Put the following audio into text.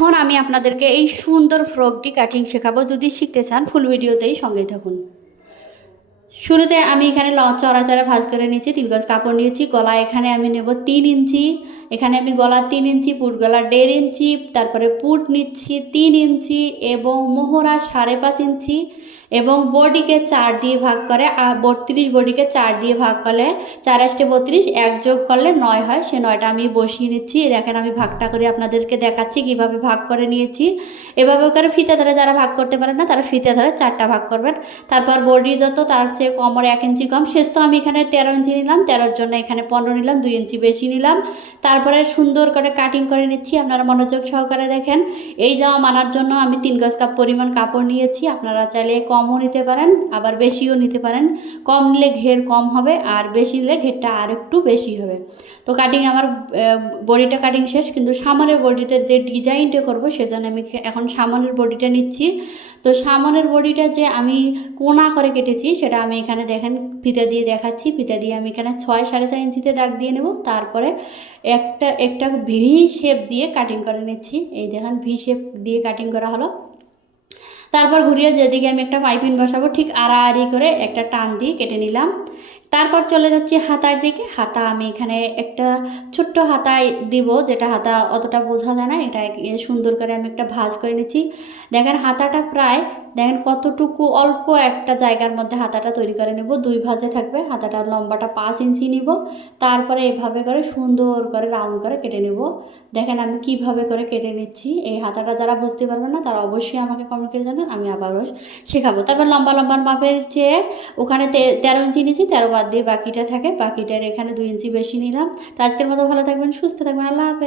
এখন আমি আপনাদেরকে এই সুন্দর ফ্রকটি কাটিং শেখাবো। যদি শিখতে চান ফুল ভিডিওতেই সঙ্গেই থাকুন। শুরুতে আমি এখানে চড়া চড়া ভাঁজ করে নিয়েছি, 3 গজ কাপড় নিয়েছি। গলা এখানে আমি নেব 3 ইঞ্চি, এখানে আমি গলা 3 ইঞ্চি, পুট গলা 1.5 ইঞ্চি, তারপরে পুট নিচ্ছি 3 ইঞ্চি এবং মোহরা 5.5 ইঞ্চি এবং বডিকে 4 দিয়ে ভাগ করে 32, বডিকে 4 দিয়ে ভাগ করলে 4 8 32, 1 যোগ করলে 9 হয়। সে 9টা আমি বসিয়ে নিচ্ছি। দেখেন আমি ভাগটা করে আপনাদেরকে দেখাচ্ছি কিভাবে ভাগ করে নিয়েছি। এভাবে করে ফিতে ধরে যারা ভাগ করতে পারেন না তারা ফিতে ধরে 4টা ভাগ করবেন। তারপর বডি যত তার চেয়ে কমর 1 ইঞ্চি কম, শেষ তো আমি এখানে 13 ইঞ্চি নিলাম, 13-র জন্য এখানে 15 নিলাম, 2 ইঞ্চি বেশি নিলাম। তারপরে সুন্দর করে কাটিং করে নিচ্ছি। আপনারা মনোযোগ সহকারে দেখেন। এই জামা মানার জন্য আমি 3 গজ পরিমাণ কাপড় নিয়েছি। আপনারা চাইলে কমও নিতে পারেন, আবার বেশিও নিতে পারেন। কম নিলে ঘের কম হবে আর বেশি নিলে ঘেরটা আর একটু বেশি হবে। তো কাটিং আমার বডিটা কাটিং শেষ, কিন্তু সামনের বডিতে যে ডিজাইনটা করব সেজন্য আমি এখন সামনের বডিটা নিচ্ছি। তো সামনের বডিটা যে আমি কোনা করে কেটেছি সেটা আমি এখানে দেখেন ফিতে দিয়ে দেখাচ্ছি। ফিতে দিয়ে আমি এখানে 6 4.5 ইঞ্চিতে দাগ দিয়ে নেব। তারপরে একটা ভি শেপ দিয়ে কাটিং করে নিচ্ছি। এই দেখেন ভি শেপ দিয়ে কাটিং করা হলো। তারপর ঘুরিয়ে যেদিকে আমি একটা পাইপিং বসাবো ঠিক আড়াআড়ি করে একটা টান দিয়ে কেটে নিলাম। তারপর চলে যাচ্ছি হাতার দিকে। হাতা আমি এখানে একটা ছোট্ট হাতায় দিব, যেটা হাতা অতটা বোঝা যায় না। এটা সুন্দর করে আমি একটা ভাঁজ করে নিচ্ছি। দেখেন হাতাটা প্রায় দেখেন কতটুকু অল্প একটা জায়গার মধ্যে হাতাটা তৈরি করে নেব। 2 ভাঁজে থাকবে। হাতাটার লম্বাটা 5 ইঞ্চি নিব। তারপরে এভাবে করে সুন্দর করে রাউন্ড করে কেটে নেব। দেখেন আমি কিভাবে করে কেটে নিচ্ছি। এই হাতাটা যারা বুঝতে পারবেন না তারা অবশ্যই আমাকে কমেন্ট করে জানান, আমি আবারও শেখাবো। তারপর লম্বা লম্বা মাপের চেয়ে ওখানে 13 ইঞ্চি নিয়েছি, 13 বাদ দিয়ে বাকিটা থাকে। বাকিটার এখানে 2 ইঞ্চি বেশি নিলাম। তো আজকের মতো ভালো থাকবেন, সুস্থ থাকবেন, আল্লাহ হাফেজ।